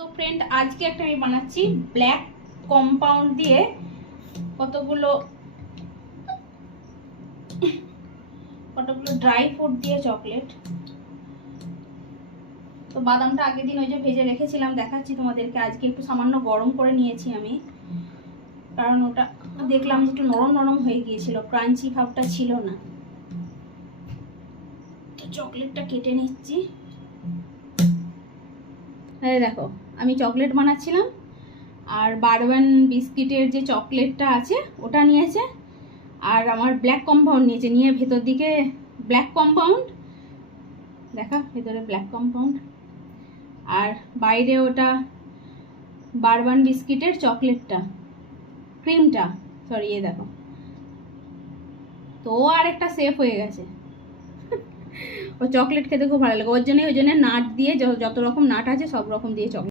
So friend, আজকে একটা আমি বানাচ্ছি ব্ল্যাক কম্পাউন্ড দিয়ে কতগুলো ড্রাই ফ্রুট দিয়ে চকলেট। তো বাদামটা আগের দিন ওই যে ভেজে রেখেছিলাম, দেখাচ্ছি তোমাদেরকে। আজকে একটু সামান্য গরম করে নিয়েছি আমি, কারণ ওটা দেখলাম যে একটু নরম নরম হয়ে গিয়েছিল, ক্রাঞ্চি ভাবটা ছিল না। তো চকলেটটা কেটে নিচ্ছি। আরে দেখো, আমি চকলেট বানাচ্ছিলাম, আর বারবান বিস্কিটের যে চকলেটটা আছে ওটা নিয়েছে, আর আমার ব্ল্যাক কম্পাউন্ড নিয়েছে। নিয়ে ভেতর দিকে ব্ল্যাক কম্পাউন্ড, দেখা ভেতরে ব্ল্যাক কম্পাউন্ড, আর বাইরে ওটা বারবান বিস্কিটের চকলেটটা, ক্রিমটা, সরি, এ দেখো। তো আর একটা সেফ হয়ে গেছে। ও চকলেট খেতে খুব ভালো লাগে, ওর জন্য নাট দিয়ে, যত রকম নাট আছে সব রকম দিয়ে চকলেট।